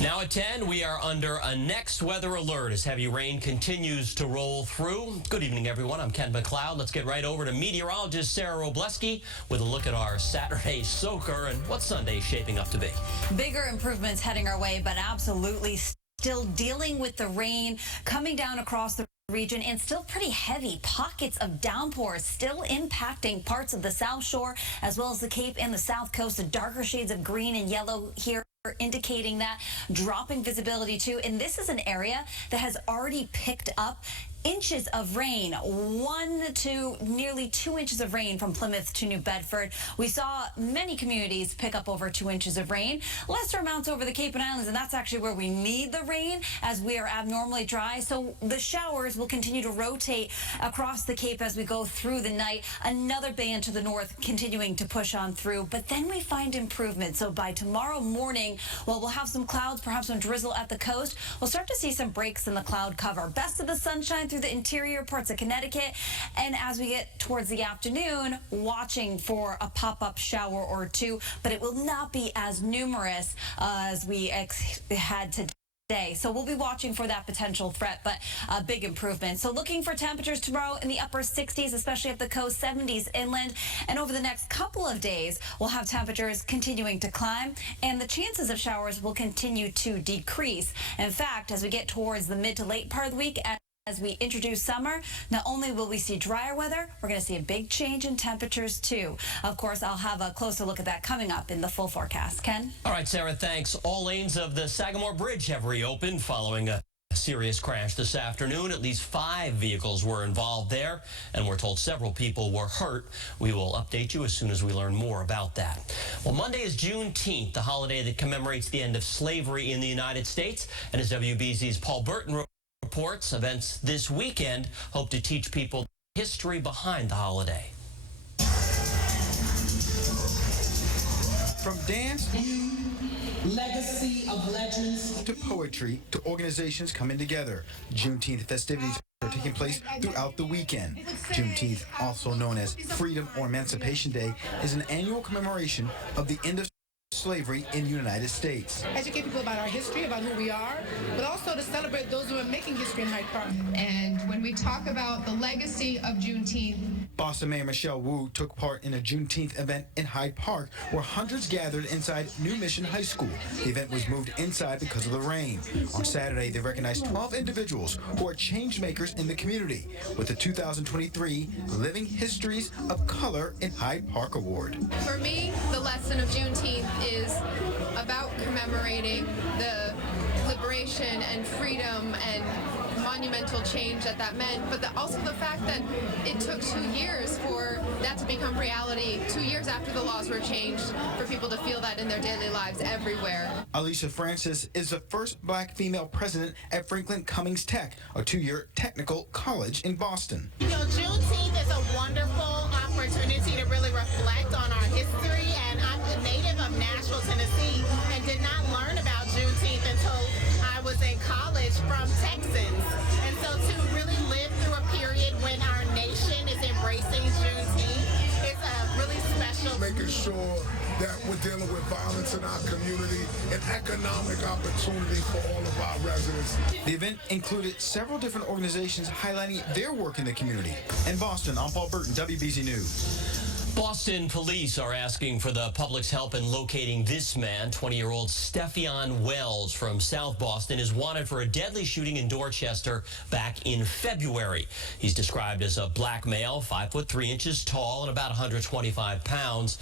Now at 10, we are under a next weather alert as heavy rain continues to roll through. Good evening, everyone. I'm Ken McLeod. Let's get right over to meteorologist Sarah Robleski with a look at our Saturday soaker and what Sunday's shaping up to be. Bigger improvements heading our way, but absolutely still dealing with the rain coming down across the region and still pretty heavy pockets of downpours still impacting parts of the South Shore as well as the Cape and the South Coast. The darker shades of green and yellow here indicating that dropping visibility too. And this is an area that has already picked up inches of rain, 1 to nearly 2 inches of rain from Plymouth to New Bedford. We saw many communities pick up over 2 inches of rain, lesser amounts over the Cape and Islands, and that's actually where we need the rain as we are abnormally dry. So the showers will continue to rotate across the Cape as we go through the night. Another band to the north continuing to push on through, but then we find improvement. So by tomorrow morning, well, we'll have some clouds, perhaps some drizzle at the coast. We'll start to see some breaks in the cloud cover. Best of the sunshine through the interior parts of Connecticut, and as we get towards the afternoon, watching for a pop-up shower or two, but it will not be as numerous as we had today. So we'll be watching for that potential threat, but a big improvement. So looking for temperatures tomorrow in the upper 60s, especially up the coast, 70s inland. And over the next couple of days, we'll have temperatures continuing to climb, and the chances of showers will continue to decrease. In fact, as we get towards the mid to late part of the week, as we introduce summer, not only will we see drier weather, we're going to see a big change in temperatures too. Of course, I'll have a closer look at that coming up in the full forecast. Ken? All right, Sarah, thanks. All lanes of the Sagamore Bridge have reopened following a serious crash this afternoon. At least 5 vehicles were involved there, and we're told several people were hurt. We will update you as soon as we learn more about that. Well, Monday is Juneteenth, the holiday that commemorates the end of slavery in the United States. And as WBZ's Paul Burton reports, events this weekend hope to teach people the history behind the holiday. From dance, legacy of legends, to poetry, to organizations coming together, Juneteenth festivities are taking place throughout the weekend. Juneteenth, also known as Freedom or Emancipation Day, is an annual commemoration of the end of slavery in the United States. Educate people about our history, about who we are, but also to celebrate those who are making history in Hyde Park. And when we talk about the legacy of Juneteenth, Boston Mayor Michelle Wu took part in a Juneteenth event in Hyde Park where hundreds gathered inside New Mission High School. The event was moved inside because of the rain. On Saturday, they recognized 12 individuals who are change makers in the community with the 2023 Living Histories of Color in Hyde Park Award. for me, the lesson of Juneteenth is about commemorating the liberation and freedom and monumental change that meant, but also the fact that it took 2 years for that to become reality, 2 years after the laws were changed, for people to feel that in their daily lives everywhere. Alicia Francis is the first black female president at Franklin Cummings Tech, a 2-year technical college in Boston. You know, Juneteenth is a wonderful opportunity to really reflect on our history, and I'm a native of Nashville, Tennessee, and did not learn about Juneteenth until I was in college from Texans. And so to really live through a period when our nation is embracing Juneteenth is really special. Making sure that we're dealing with violence in our community and economic opportunity for all of our residents. The event included several different organizations highlighting their work in the community. In Boston, I'm Paul Burton, WBZ News. Boston police are asking for the public's help in locating this man. 20-year-old Stephion Wells from South Boston is wanted for a deadly shooting in Dorchester back in February. He's described as a black male, 5 foot 3 inches tall and about 125 pounds.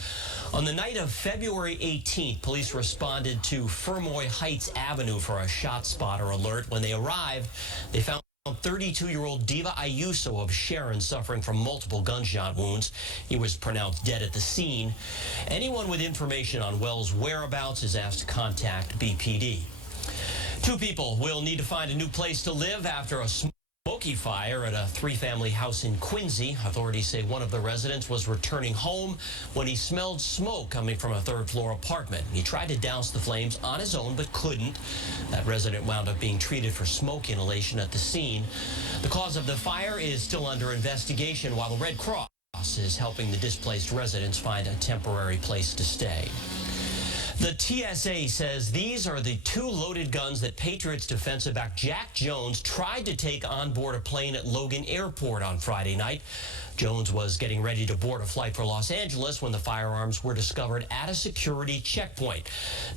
On the night of February 18th, police responded to Fermoy Heights Avenue for a shot spotter alert. When they arrived, they found 32-year-old Diva Ayuso of Sharon suffering from multiple gunshot wounds. He was pronounced dead at the scene. Anyone with information on Wells' whereabouts is asked to contact BPD. 2 people will need to find a new place to live after a smoky fire at a 3-family house in Quincy. Authorities say one of the residents was returning home when he smelled smoke coming from a 3rd-floor apartment. He tried to douse the flames on his own but couldn't. That resident wound up being treated for smoke inhalation at the scene. The cause of the fire is still under investigation, while the Red Cross is helping the displaced residents find a temporary place to stay. The TSA says these are the 2 loaded guns that Patriots defensive back Jack Jones tried to take on board a plane at Logan Airport on Friday night. Jones was getting ready to board a flight for Los Angeles when the firearms were discovered at a security checkpoint.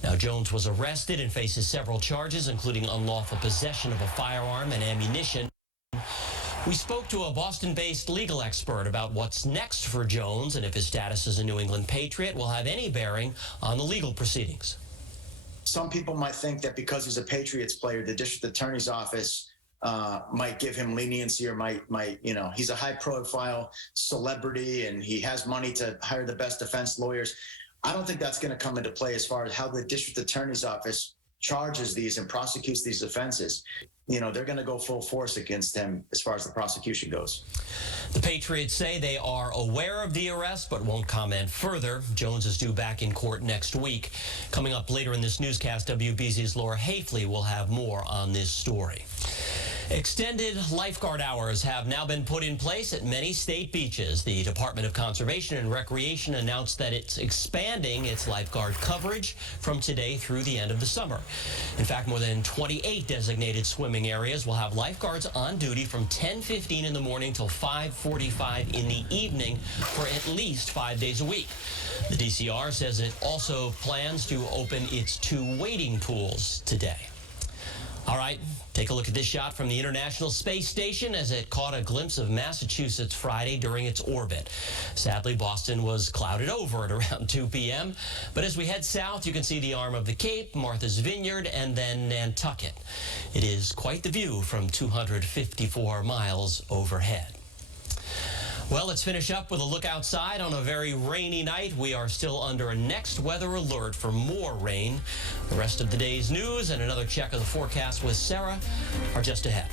Now, Jones was arrested and faces several charges, including unlawful possession of a firearm and ammunition. We spoke to a Boston-based legal expert about what's next for Jones and if his status as a New England Patriot will have any bearing on the legal proceedings. Some people might think that because he's a Patriots player, the district attorney's office might give him leniency or might, he's a high-profile celebrity and he has money to hire the best defense lawyers. I don't think that's going to come into play as far as how the district attorney's office charges these and prosecutes these offenses. They're going to go full force against him as far as the prosecution goes. The Patriots say they are aware of the arrest but won't comment further. Jones is due back in court next week. Coming up later in this newscast, WBZ's Laura Hafley will have more on this story. Extended lifeguard hours have now been put in place at many state beaches. The Department of Conservation and Recreation announced that it's expanding its lifeguard coverage from today through the end of the summer. In fact, more than 28 designated swimming areas will have lifeguards on duty from 10:15 in the morning till 5:45 in the evening for at least 5 days a week. The DCR says it also plans to open its 2 wading pools today. All right, take a look at this shot from the International Space Station as it caught a glimpse of Massachusetts Friday during its orbit. Sadly, Boston was clouded over at around 2 p.m. But as we head south, you can see the arm of the Cape, Martha's Vineyard, and then Nantucket. It is quite the view from 254 miles overhead. Well, let's finish up with a look outside on a very rainy night. We are still under a next weather alert for more rain. The rest of the day's news and another check of the forecast with Sarah are just ahead.